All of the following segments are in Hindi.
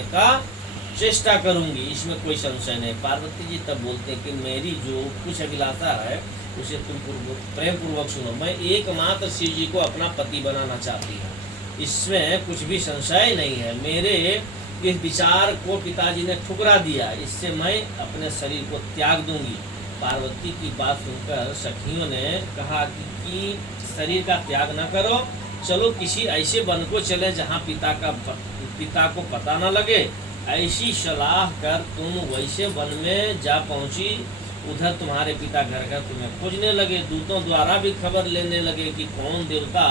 का चेष्टा करूंगी, इसमें कोई संशय नहीं। पार्वती जी तब बोलते हैं कि मेरी जो कुछ अभिलाषा है उसे तुम प्रेम पूर्वक सुनो। मैं एकमात्र शिव जी को अपना पति बनाना चाहती हूँ, इसमें कुछ भी संशय नहीं है। मेरे इस विचार को पिताजी ने ठुकरा दिया, इससे मैं अपने शरीर को त्याग दूंगी। पार्वती की बात सुनकर सखियों ने कहा कि शरीर का त्याग न करो, चलो किसी ऐसे वन को चले जहाँ पिता को पता न लगे। ऐसी सलाह कर तुम वैसे वन में जा पहुंची। उधर तुम्हारे पिता घर घर तुम्हें खोजने लगे, दूतों द्वारा भी खबर लेने लगे कि कौन देवता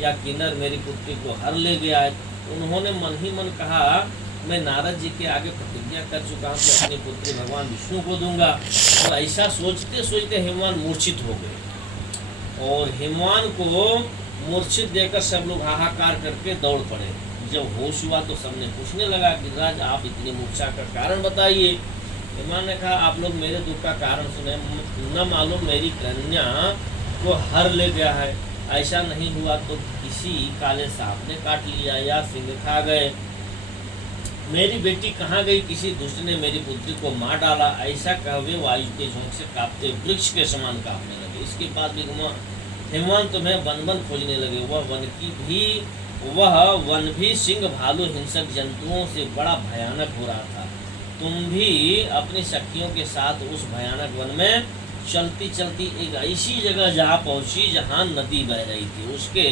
या किन्नर मेरी पुत्री को हर ले गया है। उन्होंने मन ही मन कहा, मैं नारद जी के आगे प्रतिज्ञा कर चुका हूँ कि अपनी पुत्री भगवान विष्णु को दूंगा। तो ऐसा सोचते सोचते हिमवान मूर्छित हो गए और हिमवान को मूर्छित देकर सब लोग हाहाकार करके दौड़ पड़े। जब होश हुआ तो सबने पूछने लगा कि राज आप इतनी मूर्छा का कारण बताइए। हिमवान ने कहा, आप लोग मेरे दुख का कारण सुने, न मालूम मेरी कन्या को हर ले गया है। ऐसा नहीं हुआ तो किसी काले सांप ने काट लिया या सिंह खा गए। मेरी बेटी कहाँ गई, किसी दुष्ट ने मेरी पुत्री को मार डाला। ऐसा कहे वायु के झोंक से कांपते वृक्ष के समान कांपने लगे। इसके बाद भी हिमवान तुम्हें वन खोजने लगे। वह वन भी सिंह भालू हिंसक जंतुओं से बड़ा भयानक हो रहा था। तुम भी अपनी सखियों के साथ उस भयानक वन में चलती चलती एक ऐसी जगह जहाँ पहुंची जहाँ नदी बह रही थी। उसके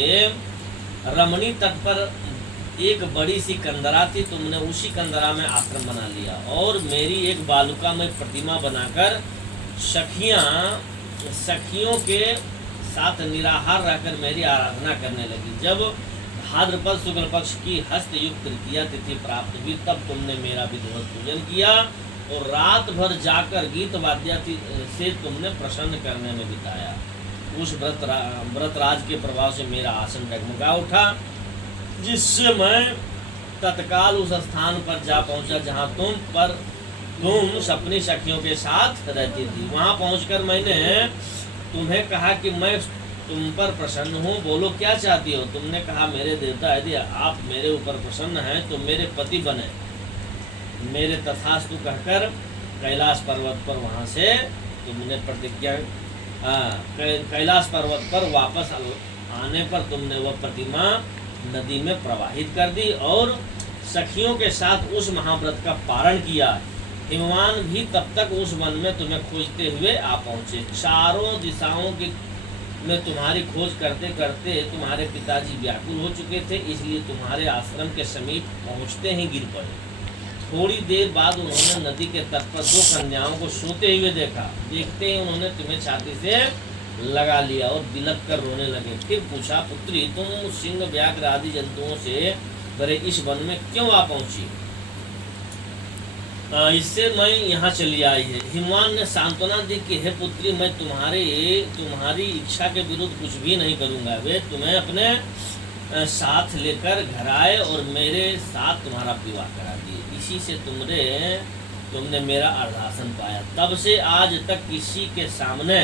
रमणी तट पर एक बड़ी सी कंदरा थी। तुमने उसी कंदरा में आश्रम बना लिया और मेरी एक बालुका में प्रतिमा बनाकर सखियों के साथ निराहार रहकर मेरी आराधना करने लगी। जब भाद्रपद शुक्ल पक्ष की हस्त युक्त तृतीया तिथि प्राप्त हुई तब तुमने मेरा विधिवत पूजन किया और रात भर जाकर गीत वाद्यादि से तुमने प्रसन्न करने में बिताया। उस व्रतराज के प्रभाव से मेरा आसन डगमगा उठा, जिससे मैं तत्काल उस स्थान पर जा पहुंचा जहां तुम अपनी सखियों के साथ रहती थी। वहां पहुंचकर मैंने तुम्हें कहा कि मैं तुम पर प्रसन्न हूँ, बोलो क्या चाहती हो। तुमने कहा, मेरे देवता यदि आप मेरे ऊपर प्रसन्न हैं तो मेरे पति बने। मेरे तथास्तु कहकर कैलाश पर्वत पर वहाँ से तुमने प्रतिज्ञा कैलाश पर्वत पर वापस आने पर तुमने वह प्रतिमा नदी में प्रवाहित कर दी और सखियों के साथ उस महाव्रत का पारण किया। हिमवान भी तब तक उस वन में तुम्हें खोजते हुए आ पहुँचे। चारों दिशाओं की में तुम्हारी खोज करते करते तुम्हारे पिताजी व्याकुल हो चुके थे, इसलिए तुम्हारे आश्रम के समीप पहुंचते ही गिर पड़े। थोड़ी देर बाद उन्होंने नदी के तट पर दो कन्याओं को सोते हुए देखा। देखते ही उन्होंने तुम्हें छाती से लगा लिया और बिलख कर रोने लगे। फिर पूछा, पुत्री तुम सिंह व्याघ्र आदि जंतुओं से भरे इस वन में क्यों आ पहुंची। इससे मैं यहाँ चली आई है। हिमवान ने सांत्वना दी कि हे पुत्री, मैं तुम्हारी इच्छा के विरुद्ध कुछ भी नहीं करूँगा। वे तुम्हें अपने साथ लेकर घर आए और मेरे साथ तुम्हारा विवाह करा दिए। इसी से तुमने मेरा अर्धासन पाया। तब से आज तक किसी के सामने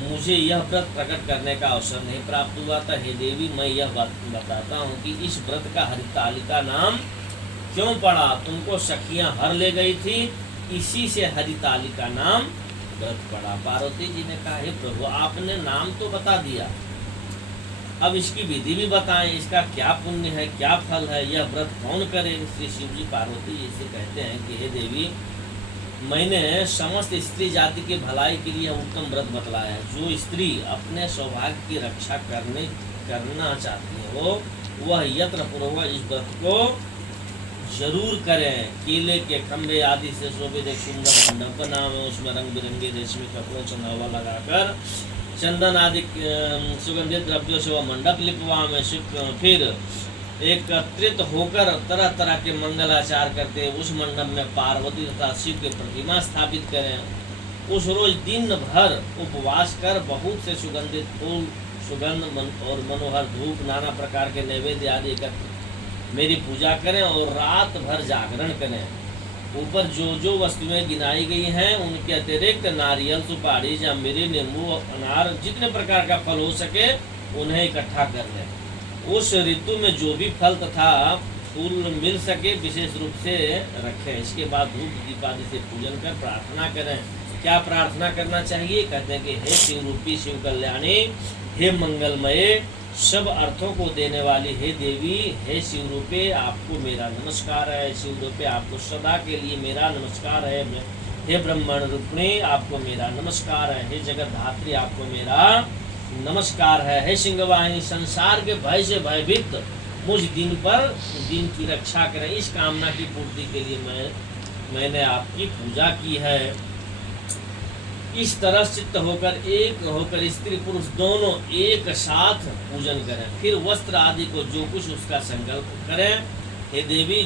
मुझे यह व्रत प्रकट करने का अवसर नहीं प्राप्त हुआ था। हे देवी, मैं यह बताता हूँ कि इस व्रत का हरितालिका नाम क्यों पड़ा। तुमको सखियां हर ले गई थी, इसी से हरितालिका नाम व्रत पड़ा। पार्वती जी ने कहा, हे प्रभु, आपने नाम तो बता दिया, अब इसकी विधि भी बताएं। इसका क्या पुण्य है, क्या फल है, यह व्रत कौन करे। श्री शिव जी पार्वती जी से कहते हैं कि हे देवी, मैंने समस्त स्त्री जाति के भलाई के लिए उत्तम व्रत बतलाया है। जो स्त्री अपने सौभाग्य की रक्षा करना चाहती है वह यत्न पूर्वक इस व्रत को जरूर करें। केले के खंभे आदि से शोभित एक सुंदर मंडप का नाम है, उसमें रंग बिरंगे रेशमी कपड़ों चंदावा लगाकर चंदन आदि सुगंधित द्रव्यों से वह मंडप लिपवाएं। फिर एकत्रित होकर तरह तरह के मंगलाचार करते उस मंडप में पार्वती तथा शिव की प्रतिमा स्थापित करें। उस रोज दिन भर उपवास कर बहुत से सुगंधित फूल, सुगंध और मनोहर धूप, नाना प्रकार के नैवेद्य आदि मेरी पूजा करें और रात भर जागरण करें। ऊपर जो जो वस्तुएं गिनाई गई हैं उनके अतिरिक्त नारियल, सुपारी, जामुन, नींबू, अनार, जितने प्रकार का फल हो सके उन्हें इकट्ठा कर लें। उस ऋतु में जो भी फल तथा फूल मिल सके विशेष रूप से रखें। इसके बाद धूप दीप आदि से पूजन कर प्रार्थना करें। क्या प्रार्थना करना चाहिए? कहते हैं कि हे शिव रूपी शिव कल्याणी, हे मंगलमय, सब अर्थों को देने वाली हे देवी, हे शिव रूपे आपको मेरा नमस्कार है। शिव रूपे आपको सदा के लिए मेरा नमस्कार है। हे ब्रह्मण रूपिणी आपको मेरा नमस्कार है। हे जगत धात्री आपको मेरा नमस्कार है। हे सिंहवाहिनी संसार के भय से भयभीत मुझ दिन पर दिन की रक्षा करें। इस कामना की पूर्ति के लिए मैंने आपकी पूजा की है। इस तरह चित्त होकर एक होकर स्त्री पुरुष दोनों एक साथ पूजन करें। फिर वस्त्र आदि को जो कुछ उसका संकल्प करें। हे देवी